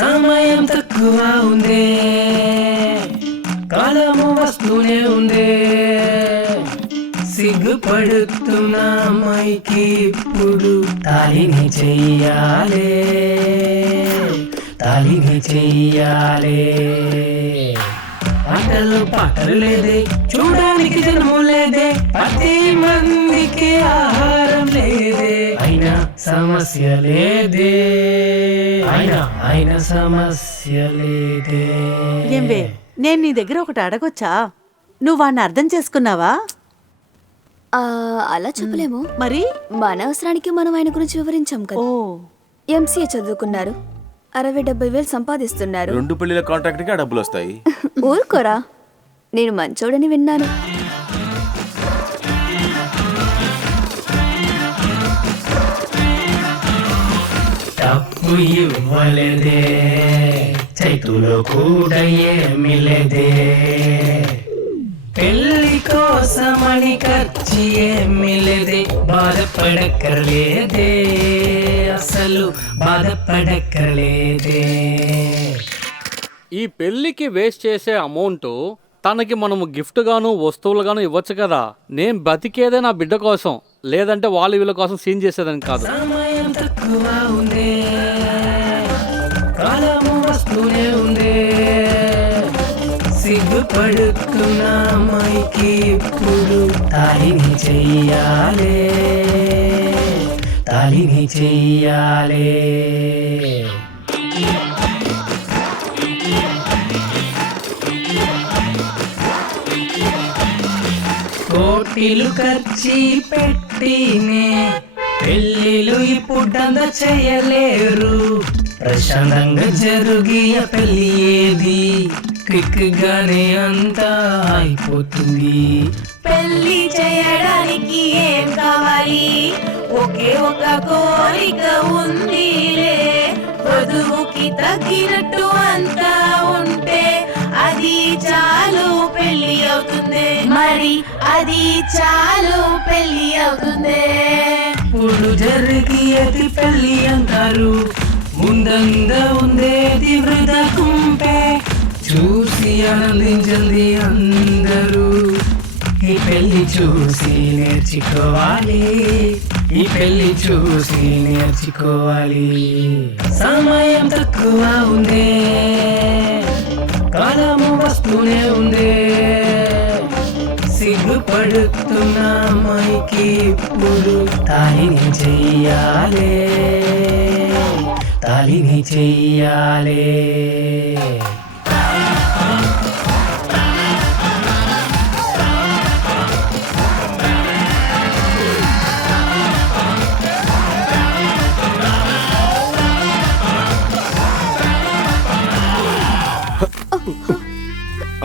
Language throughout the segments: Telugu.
సమయం తక్కువ ఉందే, కాలము వస్తూనే ఉందే. సిగ్గుపడుతున్న అమ్మాయికి ఇప్పుడు తాళిని చెయ్యాలే, తాళిని చెయ్యాలే. ఆటలు పాటలు లేదే, చూడడానికి జనము లేదే, 10 మందికి ఆహారం లేదే. అయినా సమస్య లేదే, అయినా సమస్య లేదే. ఏంవే, నేను నీ దగ్గర ఒకటి అడగొచ్చా? నువ్వు వాడిని అర్థం చేసుకున్నావా? అలా చెప్పలేము. మరి మన అవసరానికి మనం ఆయన గురించి వివరించాం కదా. ఎంసీఏ చదువుకున్నారు, 60-70 వేలు సంపాదిస్తున్నారు. 2 పెళ్లిల కాంట్రాక్ట్ కి ఆ డబ్బులు వస్తాయి. ఊరుకోరా, నేను మంచోడని విన్నాను. తప్పు ఇవ్వలేదే, చేతులో కూడా ఏమీ లేదే. పెళ్లి కోసమని ఖర్చు ఏమీ లేదే, బాధపడక్కర్లేదే, అసలు బాధపడక్కర్లేదే. ఈ పెళ్లికి వేస్ట్ చేసే అమౌంట్ తనకి మనము గిఫ్ట్ గాను వస్తువులుగాను ఇవ్వచ్చు కదా. నేను బతికేదే నా బిడ్డ కోసం, లేదంటే వాళ్ళ వీళ్ళ కోసం సీన్ చేసేదని కాదు. సమయం తక్కువ ఉందే, కాలము వస్తూనే ఉందే. సిగ్గుపడుతున్న అమ్మాయికి ఇప్పుడు తాళిని చెయ్యాలే, తాళిని చెయ్యాలే. కోటిలు ఖర్చు పెట్టినే పెళ్ళిళ్ళు ఇప్పుడంత చేయలేరు. ప్రశాంతంగా జరిగిన పెళ్ళి ఏది, క్విక్ గానే అంతా అయిపోతుంది. పెళ్లి చేయడానికి ఏం కావాలి, ఒకే ఒక కోరిక ఉందిలే. వధువుకి తగ్గినట్టు అంతా ఉంటే అది చాలు పెళ్లి అవుతుంది, మరి అది చాలు పెళ్లి అవుతుంది. ఇప్పుడు జరిగేది పెళ్ళి అంటారు, ముందంగా ఉండేది వృధా కుంపే. చూసి ఆనందించండి అందరూ, ఈ పెళ్లి చూసి నేర్చుకోవాలి, ఈ పెళ్లి చూసి నేర్చుకోవాలి. సమయం తక్కువ ఉందే, కాలము వస్తూనే ఉందే. సిగ్గుపడుతున్న అమ్మాయికి ఇప్పుడు తాళిని చెయ్యాలే, తాళిని చెయ్యాలే.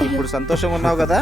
ఇప్పుడు సంతోషంగా ఉన్నావు కదా.